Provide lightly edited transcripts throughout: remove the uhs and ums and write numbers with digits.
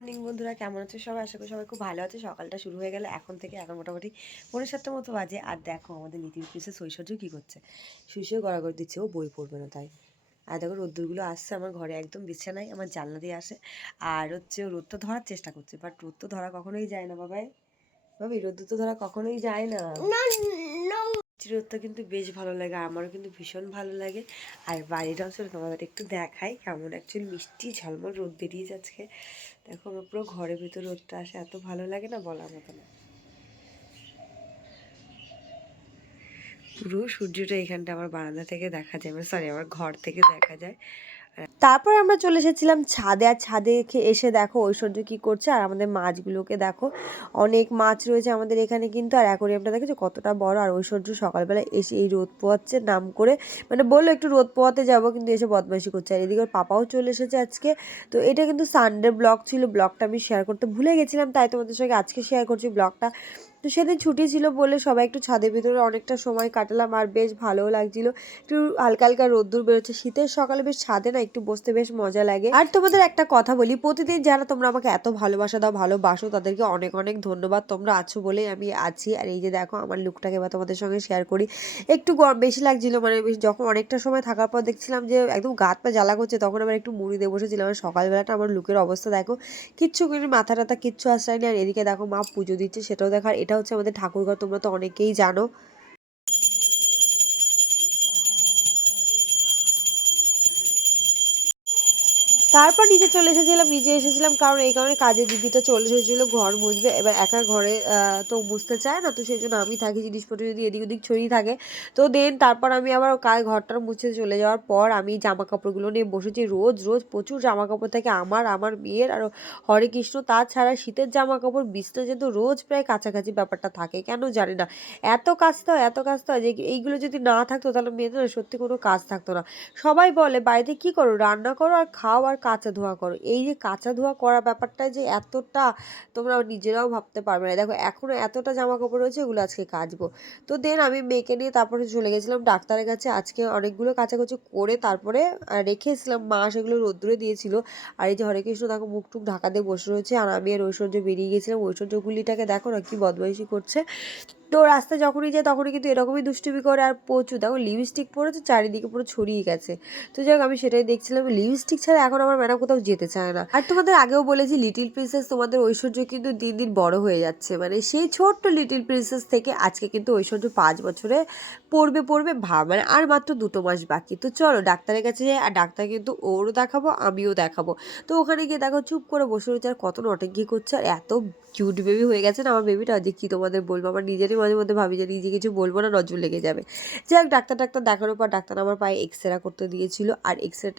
Morning বন্ধুরা, কেমন আছে সবাই? আশা করি সবাই খুব ভালো আছে। সকালটা শুরু হয়ে গেলে এখন মোটামুটি 7:45 মতো বাজে। আর দেখো আমাদের লিটিল প্রিন্সেস ঐশ্বর্য কী করছে, শুয়ে গড়াগড়ি দিচ্ছে। ও বই পড়বে না তাই। আর দেখো রোদ্দুরগুলো আসছে আমার ঘরে, একদম বিছানায় আমার জানলা দিয়ে আসে। আর হচ্ছে ও রোদটা ধরার চেষ্টা করছে, বাট রোদ তো ধরা কখনোই যায় না বাবাই। বাবা রোদ্দুর তো ধরা কখনোই যায় না। রোদটা কিন্তু বেশ ভালো লাগে, আমারও কিন্তু ভীষণ ভালো লাগে। আর বাড়িটাও চলে তোমাদের একটু দেখাই কেমন অ্যাকচুয়ালি মিষ্টি ঝলমল রোদ বেরিয়েছে আজকে। দেখো আমার পুরো ঘরের ভিতরে রোদটা আসে, এত ভালো লাগে না বলার মতো না। পুরো সূর্যটা এখানটা আমার বারান্দা থেকে দেখা যায়, মানে সরি আমার ঘর থেকে দেখা যায়। তারপর আমরা চলে এসেছিলাম ছাদে। আর ছাদে এসে দেখো ঐশ্বর্য কি করছে, আর আমাদের মাছগুলোকে দেখো, অনেক মাছ রয়েছে আমাদের এখানে কিন্তু। আর অ্যাকোরিয়ামটা দেখেছো কতটা বড়। আর ঐশ্বর্য সকালবেলা এসে এই রোদ পোয়াচ্ছে নাম করে, মানে বললো একটু রোদ পোয়াতে যাবো, কিন্তু এসে বদমাইশি করছে। আর এদিকে ওর পাপাও চলে এসেছে আজকে। তো এটা কিন্তু সানডে ব্লগ ছিল, ব্লগটা আমি শেয়ার করতে ভুলে গেছিলাম, তাই তোমাদের সঙ্গে আজকে শেয়ার করছি ব্লগটা। তো সেদিন ছুটি ছিল বলে সবাই একটু ছাদের ভিতরে অনেকটা সময় কাটালাম, আর বেশ ভালোও লাগছিলো। একটু হালকা হালকা রোদ্দুর বেরোচ্ছে, শীতের সকালে বেশ ছাদে না একটু বসতে বেশ মজা লাগে। আর তোমাদের একটা কথা বলি, প্রতিদিন যারা তোমরা আমাকে এত ভালোবাসা দাও, ভালোবাসো, তাদেরকে অনেক অনেক ধন্যবাদ। তোমরা আছো বলেই আমি আছি। আর এই যে দেখো আমার লুকটাকে এবার তোমাদের সঙ্গে শেয়ার করি। একটু বেশি লাগছিল, মানে যখন অনেকটা সময় থাকার পর দেখছিলাম যে একদম গা হাত পা জ্বালা করছে, তখন আবার একটু মুড়ি দিয়ে বসেছিলাম। আর সকালবেলাটা আমার লুকের অবস্থা দেখো, কিচ্ছু কিন্তু মাথা টাথা কিচ্ছু আসেনি। আর এদিকে দেখো মা পুজো দিচ্ছে, সেটাও দেখার। এটা হচ্ছে আমাদের ঠাকুরঘর, তোমরা তো অনেকেই জানো। তারপর নিচে চলে এসেছিলাম, নিচে এসেছিলাম কারণ এই কারণে কাজের দিদিটা চলে এসেছিলো ঘর মুছবে। এবার একা ঘরে তো মুছতে চায় না, তো সেই জন্য আমি থাকি, জিনিসপত্র যদি এদিক ওদিক ছড়িয়ে থাকে। তো দেন তারপর আমি আবার ঘরটা মুছে চলে যাওয়ার পর আমি জামা কাপড়গুলো নিয়ে বসেছি। রোজ রোজ প্রচুর জামা কাপড় থাকে আমার মেয়ের আর হরে কৃষ্ণ। তাছাড়া শীতের জামা কাপড় বিছতে যেত রোজ প্রায় কাছাকাছি ব্যাপারটা থাকে, কেন জানি না। এত কাজ তো হয় যে এইগুলো যদি না থাকতো তাহলে মেয়েদের সত্যি কোনো কাজ থাকতো না। সবাই বলে বাড়িতে কি করো, রান্না করো আর খাও আর কাঁচা ধোয়া করো। এই যে কাঁচা ধোয়া করা ব্যাপারটা যে এতটা, তোমরা নিজেরাও ভাবতে পারবে না। দেখো এখনো এতটা জামা কাপড় রয়েছে, এগুলো আজকে কাচবো। তো দেন আমি মেয়েকে নিয়ে তারপরে চলে গেছিলাম ডাক্তারের কাছে। আজকে অনেকগুলো কাচাকুচি করে তারপরে রেখে এসেছিলাম, মা সেগুলো রোদ্দুরে দিয়েছিল। আর এই যে হরে কৃষ্ণ দেখো মুখ টুক ঢাকা দিয়ে বসে রয়েছে, আর আমি আর ঐশ্বর্য বেরিয়ে গেছিলাম। ঐশ্বর্যগুলিটাকে দেখো না কি বদমাইশি করছে। তো রাস্তায় যখনই যায় তখনই কিন্তু এরকমই দুষ্টুমি করে। আর প্রচুর দেখো লিপস্টিক পরেছে, চারিদিকে পুরো ছড়িয়ে গেছে। তো যাই হোক আমি সেটাই দেখছিলাম, লিপস্টিক ছাড়া এখন আমার ম্যাডাম কোথাও যেতে চায় না। আর তোমাদের আগেও বলেছি লিটিল প্রিন্সেস তোমাদের ঐশ্বর্য কিন্তু দিন দিন বড় হয়ে যাচ্ছে, মানে সেই ছোট্ট লিটিল প্রিন্সেস থেকে আজকে কিন্তু ঐশ্বর্য 5 বছরে পড়বে মানে আর মাত্র 2 মাস বাকি। তো চলো ডাক্তারের কাছে যাই, আর ডাক্তার কিন্তু ওরও দেখাবো আমিও দেখাবো। তো ওখানে গিয়ে দেখো চুপ করে বসে রয়েছে, আর কত নটেঙ্কি করছে। আর এত কিউট বেবি হয়ে গেছে না আমার বেবিটা, যে কি তোমাদের বলবো। আমার নিজেরই মাঝে মধ্যে ভাবি যে নিজে কিছু বলবো না, নজর লেগে যাবে। যাই হোক ডাক্তার দেখানোর পর ডাক্তার আমার পায়ে এক্সরে করতে দিয়েছিল। আর এক্সরে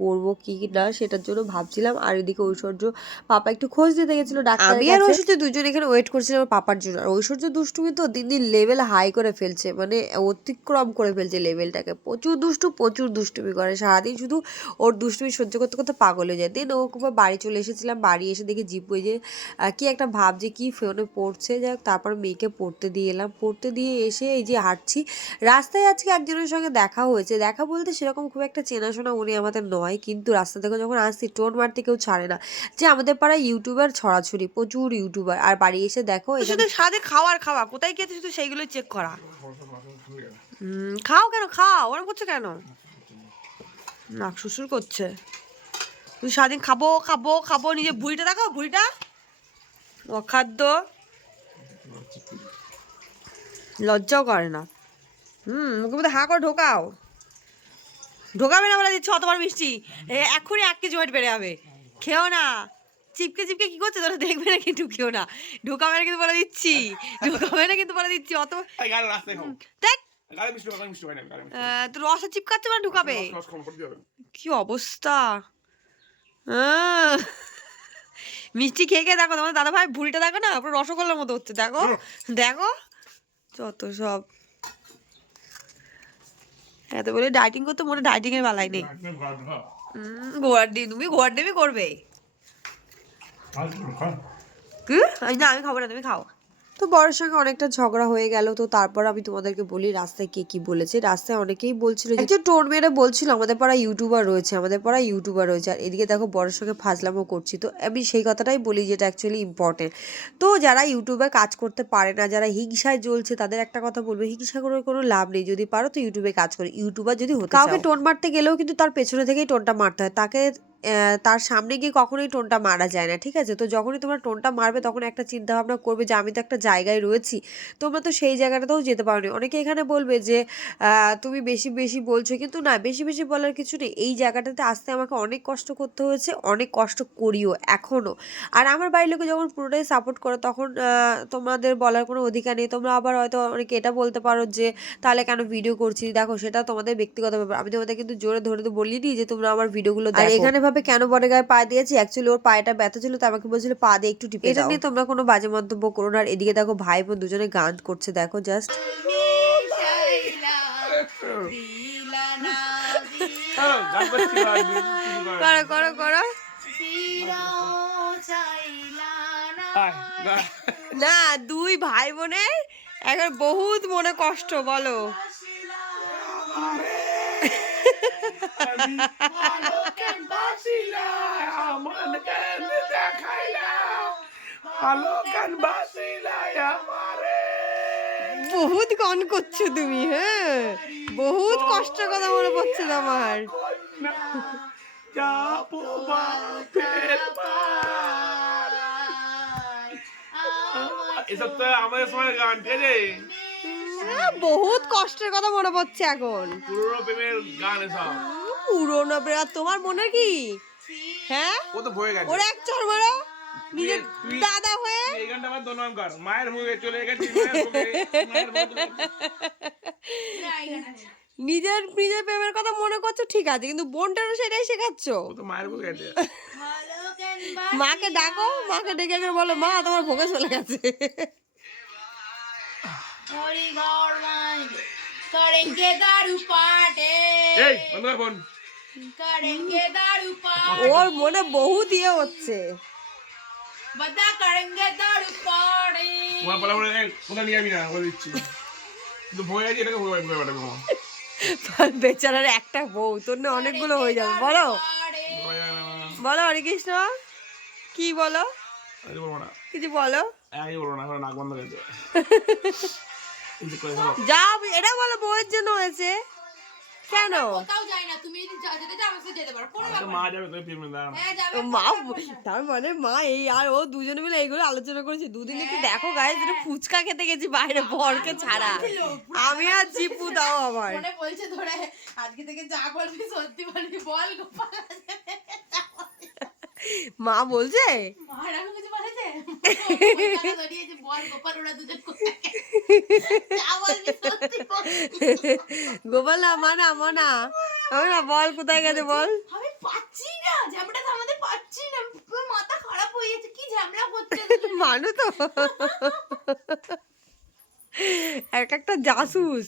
করবো কি না সেটার জন্য ভাবছিলাম। আর এদিকে ঐশ্বর্য পাপা একটু খোঁজ দিতে গেছিল ডাক্তার, আমি আর ঐশ্বর্য দুজন এখানে ওয়েট করছিলাম পাপার জন্য। আর ঐশ্বর্য দুষ্টুমি তো দিন দিন লেভেল হাই করে ফেলছে, মানে অতিক্রম করে ফেলছে লেভেলটাকে। প্রচুর দুষ্টুমি করে, সারাদিন শুধু ওর দুষ্টুমি সহ্য করতে করতে পাগল হয়ে যায়। দেন ও বাড়ি চলে এসেছিলাম, বাড়ি এসে দেখে জিপু যে কি একটা ভাবছে, কি ফোনে পড়ছে। যাই হোক তারপর মেয়েকে পড়তে দিয়ে এলাম, পড়তে দিয়ে এসে এই যে হাঁটছি রাস্তায়। আজকে একজনের সঙ্গে দেখা হয়েছে, দেখা বলতে সেরকম খুব একটা চেনাশোনা উনি আমাদের নয়, কিন্তু রাস্তা থেকে যখন আসছি টোন মারতে কেউ ছাড়ে না। যে আমাদের পাড়ায় ইউটিউবার ছড়াছড়ি, প্রচুর ইউটিউবার। আর বাড়ি এসে দেখো শুধু সাথে খাওয়া কোথায় খেতে, শুধু সেইগুলো চেক করা। খাও কেন, খাও ওরকম করছে কেন, নাক শ্বশুর করছে। তুই সারাদিন খাবো খাবো খাবো, নিজে ভুঁড়িটা দেখো, ভুঁড়িটা অখাদ্য, লজ্জাও করে না। মুখের মধ্যে হা করে ঢোকাবে না বলে দিচ্ছি। অতবার মিষ্টি এক্ষুনি 1 কেজি ওয়েট বেড়ে যাবে, খেও না। চিপকে কি করছে তোরা দেখবে না, কিন্তু ঢুকিও না, ঢোকাবে না কিন্তু বলে দিচ্ছি, ঢোকাবে না কিন্তু বলে দিচ্ছি। অত দেখ তোর রসে চিপকাচ্ছে মানে ঢুকাবে। কি অবস্থা, মিষ্টি খেয়ে দেখো তোমার দাদা ভাই ভুঁড়িটা দেখো না, পুরো রসগোল্লার মতো হচ্ছে। দেখো দেখো যত সব। এত বলে ডাইটিং করতে, মনে ডাইটিং এর বেলায় নেই। তুমি গোয়ার ডিমই করবে। না আমি খাবো না, তুমি খাও। তো বরের সঙ্গে অনেকটা ঝগড়া হয়ে গেল। তো তারপর আমি তোমাদেরকে বলি রাস্তায় কে কি বলেছে। রাস্তায় অনেকেই বলছিল, একজন টোন মেরে বলছিল আমাদের পাড়ায় ইউটিউবার রয়েছে, আমাদের পাড়ায় ইউটিউবার রয়েছে, আর এদিকে দেখো বরের সঙ্গে ফাজলামও করছি। তো আমি সেই কথাটাই বলি যেটা অ্যাকচুয়ালি ইম্পর্টেন্ট। তো যারা ইউটিউবে কাজ করতে পারে না, যারা হিংসায় জ্বলছে, তাদের একটা কথা বলবো, হিংসা করে কোনো লাভ নেই। যদি পারো তো ইউটিউবে কাজ করো, ইউটিউবার যদি হতে চাও। কাউকে টোন মারতে গেলেও কিন্তু তার পেছনে থেকেই টোনটা মারতে হয়, তাকে তার সামনে গিয়ে কখনোই টোনটা মারা যায় না, ঠিক আছে? তো যখনই তোমরা টোনটা মারবে তখন একটা চিন্তা ভাবনা করবে যে আমি তো একটা জায়গায় রয়েছি, তোমরা তো সেই জায়গাটাতেও যেতে পারোনি। অনেকে এখানে বলবে যে তুমি বেশি বেশি বলছো, কিন্তু না, বেশি বেশি বলার কিছু নেই। এই জায়গাটাতে আসতে আমাকে অনেক কষ্ট করতে হয়েছে, অনেক কষ্ট করিও এখনও। আর আমার বাড়ির লোকে যখন পুরোটাই সাপোর্ট করে তখন তোমাদের বলার কোনো অধিকার নেই। তোমরা আবার হয়তো অনেকে এটা বলতে পারো যে তাহলে কেন ভিডিও করছি, দেখো সেটা তোমাদের ব্যক্তিগত ব্যাপার। আমি তোমাদের কিন্তু জোরে ধরে তো বলিনি যে তোমরা আমার ভিডিওগুলো দেখো। আর এখানে ভাবে কেন বড় গায়ে পা দিয়েছি, অ্যাকচুয়ালি ওর পায়েটা ব্যথা ছিল, তো আমাকে বলছিল পা দিয়ে একটু টিপে দাও। এটা নিয়ে তোমরা কোনো বাজে মন্তব্য করো না। আর এদিকে দেখো ভাই বোন দুজনে গান করছে, দেখো জাস্ট। করো করো করো না, দুই ভাই বোনের এখন বহুত মনে কষ্ট, বলো। বহুত গান করছো তুমি, হ্যাঁ, বহুত কষ্টের কথা মনে পড়ছে আমার। এসব তো আমাদের সময় গান, ঠিক আছে? বহুত কষ্টের কথা মনে পড়ছে এখন, পুরোনো প্রেমের গান এসব। পুরোনো প্রেম। আর তোমার মনে কি, হ্যাঁ, ও তো ভয়ে গেছে। ওরা এক চড় মারো নিজের দাদা হয়ে। এই গানটা আমার দোনাম কর, মায়ের মুখে চলে গেছে, মায়ের মুখে, মায়ের মুখে। নিজের নিজের প্রেমের কথা মনে করছো, ঠিক আছে, কিন্তু বোনটারও সেটাই শেখাচ্ছ। ও তো মায়ের মুখে গেছে। মাকে ডাকো, মাকে ডেকে একবার বলো মা তোমার ভোগে চলে গেছে। এই বন্ধ কর ফোন। ওর মনে বহুত ইয়ে হচ্ছে। তোমার পালা বলে কোথায় নিয়ে যাবি না বলে দিচ্ছি, কিন্তু ভয়ে আছে, এটাকে ভয় ভয় পাঠাবো। বেচারার একটা বউ, তোর না অনেকগুলো হয়ে যাবে। বলো বলো হরে কৃষ্ণ, কি বলো, কিছু বলো। বলবো না, এখন নাক বন্ধ করে দেবে। যা এটা বলো বউয়ের জন্য হয়েছে কেন? মা যাবে, তুমি ফিরবে না। মা, তার মানে মা এই আর ও দুজনে মিলে এইগুলো আলোচনা করেছে। দুদিন একটু দেখো গাইস, এটা ফুচকা খেতে গেছি বাইরে বরকে ছাড়া, আমি আর জিপু দাও আবার বলছে ধরে আজকে থেকে যা বলবি সত্যি বলবি, বল গোপাল। মা বলছে গোপাল না, মা না, মা না, বল কোথায় গেছে বল। আমি পাচ্ছি না, ঝামেলাটা আমাদের পাচ্ছি না, মাথা খারাপ হয়ে গেছে, কি ঝামেলা করছে মানু তো এক একটা জাসুস।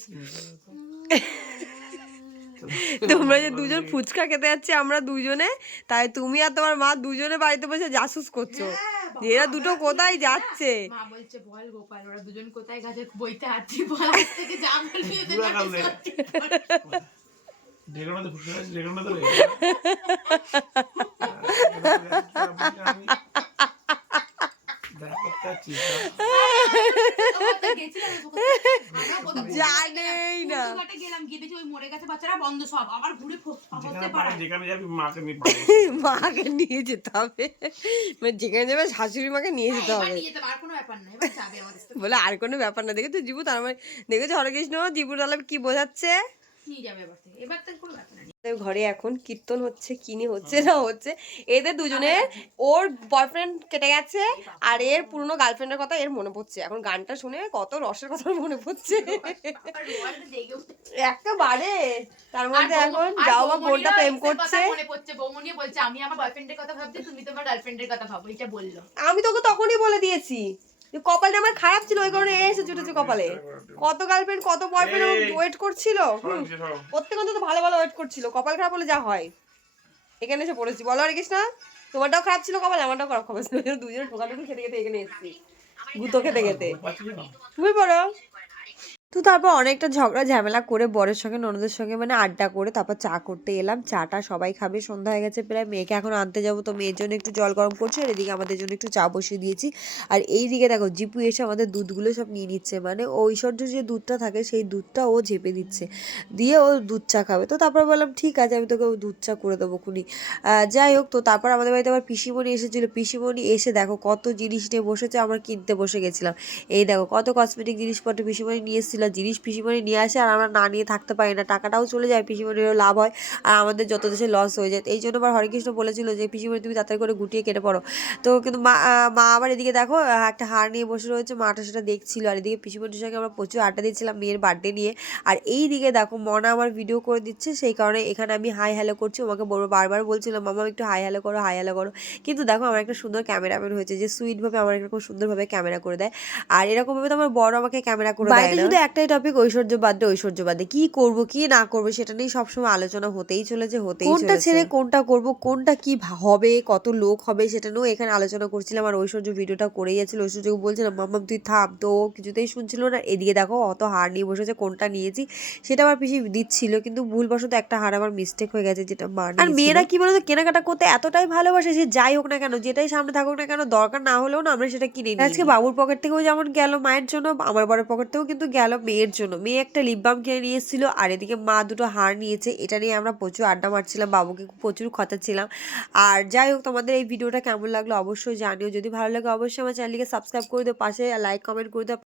তোমরা যে দুজন ফুচকা খেতে যাচ্ছে আমরা দুজনে, তাই তুমি আর তোমার মা দুজনে বাড়িতে বসে জাসুস করছো যে এরা দুটো কোথায় যাচ্ছে। মা বলছে বল গোপাল ওরা দুজন কোথায় গেছে, বইতে হাঁটছি, বল আজ থেকে যা বলবি ঢেকানোতে খুশি হয়েছে, ঢেকানোতে রে। জানেই না গেলাম, গিয়ে দেখি ওই মরে গেছে বাচ্চারা বন্ধ সব, আবার ঘুরে যেখানে যাবি মাকে নিয়ে মাকে নিয়ে যেতে হবে, মানে যেখানে যাবে শাশুড়ি মাকে নিয়ে যেতে হবে, আর কোনো ব্যাপার না, এবার যাবে আমাদের সাথে। বলে আর কোনো ব্যাপার না। দেখেছো জীবু, তার মানে দেখেছো হরে কৃষ্ণ জীবুর আলাপ কি বোঝাচ্ছে, নিয়ে যাবে এবার থেকে, এবার থেকে কোনো ব্যাপার না। ঘরে এখন কীর্তন হচ্ছে, কিনি হচ্ছে না হচ্ছে, এদের দুজনের ওর বয়ফ্রেন্ড কেটে গেছে আর এর পুরনো গার্লফ্রেন্ডের কথা এর মনে পড়ছে। এখন গানটা শুনে কত রসের কথা মনে পড়ছে একেবারে। তার মধ্যে এখন যাও বা বোনটা প্রেম করছে, মনে পড়ছে বৌমনি বলছে আমি আমার বয়ফ্রেন্ডের কথা ভাবছি, তুমি তোমার গার্লফ্রেন্ডের কথা ভাবো, এটা বললো। আমি তোকে তখনই বলে দিয়েছি কপালটা আমার খারাপ ছিল, ওই কারণে এসে জুটেছে কপালে। কত গার্লফ্রেন্ড কত বয়ফ্রেন্ড ওয়েট করছিল, প্রত্যেক তো ভালো ভালো ওয়েট করছিল, কপাল খারাপ হলে যা হয়। এখানে এসে পড়েছি, বলো হরে কৃষ্ণ। তোমারটাও খারাপ ছিল কপাল, আমারটাও খারাপ কপাল ছিল, দুজনে ঠোকাঠুকি খেতে খেতে এখানে এসেছি। গুতো খেতে খেতে পাচ্ছি না। ঘুমিয়ে পড়ো। তো তারপর অনেকটা ঝগড়া ঝামেলা করে বরের সঙ্গে ননদের সঙ্গে মানে আড্ডা করে তারপর চা করতে এলাম। চাটা সবাই খাবে, সন্ধ্যা হয়ে গেছে প্রায়, মেয়েকে এখন আনতে যাবো, তো মেয়ের জন্য একটু জল গরম করছি আর এদিকে আমাদের জন্য একটু চা বসিয়ে দিয়েছি। আর এই দিকে দেখো জিপু এসে আমাদের দুধগুলো সব নিয়ে নিচ্ছে, মানে ঐশ্বর্য যে দুধটা থাকে সেই দুধটা ও ঝেপে দিচ্ছে, দিয়ে ও দুধ চা খাবে। তো তারপর বললাম ঠিক আছে আমি তোকে দুধ চা করে দেবো খুনি। যাই হোক, তো তারপর আমাদের বাড়িতে আবার পিসিমণি এসেছিলো, পিসিমণি এসে দেখো কত জিনিস নিয়ে বসেছে, আমরা কিনতে বসে গেছিলাম। এই দেখো কত কসমেটিক জিনিসপত্র পিসিমণি নিয়ে এসেছিল, জিনিস পিসিমণি নিয়ে আসে আর আমরা না নিয়ে থাকতে পারি না, টাকাটাও চলে যায়, পিসিমণিরও লাভ হয় আর আমাদের যত দেশে লস হয়ে যায়। এই জন্য আবার হরেকৃষ্ণ বলেছিল যে পিসিমণি তুমি তাড়াতাড়ি করে গুটিয়ে কেটে পড়ো। তো কিন্তু মা আবার এদিকে দেখো একটা হার নিয়ে বসে রয়েছে, মাটা সেটা দেখছিল আর এদিকে পিসিমণির সঙ্গে আমরা প্রচুর আড্ডা দিচ্ছিলাম মেয়ের বার্থডে নিয়ে। আর এই দিকে দেখো মনা আমার ভিডিও করে দিচ্ছে, সেই কারণে এখানে আমি হাই হ্যালো করছি, ওকে বারবার বলছিলাম মামা একটু হাই হ্যালো করো, হাই হ্যালো করো। কিন্তু দেখো আমার একটা সুন্দর ক্যামেরাম্যান হয়েছে যে সুইটভাবে আমার এরকম সুন্দরভাবে ক্যামেরা করে দেয়, আর এরকম ভাবে তো আমার বড় আমাকে ক্যামেরা করে দেয় না। শুধু একটাই টপিক ঐশ্বর্যবাদে কি করব কি না করব সেটা নিয়ে সবসময় আলোচনা হতেই চলেছে, কোনটা ছেড়ে কোনটা করব, কোনটা কি হবে, কত লোক হবে সেটা নিয়েও এখানে আলোচনা করছিলাম। আর ঐশ্বর্য ভিডিওটা করে যাচ্ছিল, ঐশ্বর্যকে বলছিলাম মাম্মাম তুই থাম, তো ও কিছুতেই শুনছিল না। এদিকে দেখো অত হার নিয়ে বসেছে, কোনটা নিয়েছি সেটা আমার পিসি দিচ্ছিল, কিন্তু ভুলবশত একটা হার আমার মিস্টেক হয়ে গেছে যেটা মা নিয়েছিল। আর মেয়েরা কি বলতো কেনাকাটা করতে এতটাই ভালোবাসে, সে যাই হোক না কেন, যেটাই সামনে থাকুক না কেন, দরকার না হলেও না আমরা সেটা কিনে নিই। আজকে বাবুর পকেট থেকেও যেমন গেল মায়ের জন্য, আমার বড়ের পকেট থেকেও কিন্তু গেল মেয়ের জন্য। মেয়ে একটা লিপ বাম কিনে নিয়ে এসেছিল আর এদিকে মা দুটো হার নিয়েছে, এটা নিয়ে আমরা প্রচুর আড্ডা মারছিলাম, বাবুকে প্রচুর খচাচ্ছিলাম। আর যাই হোক, তোমাদের এই ভিডিওটা কেমন লাগলো অবশ্যই জানিও, যদি ভালো লাগে অবশ্যই আমার চ্যানেলকে সাবস্ক্রাইব করে দিও, পাশে লাইক কমেন্ট করে দিও।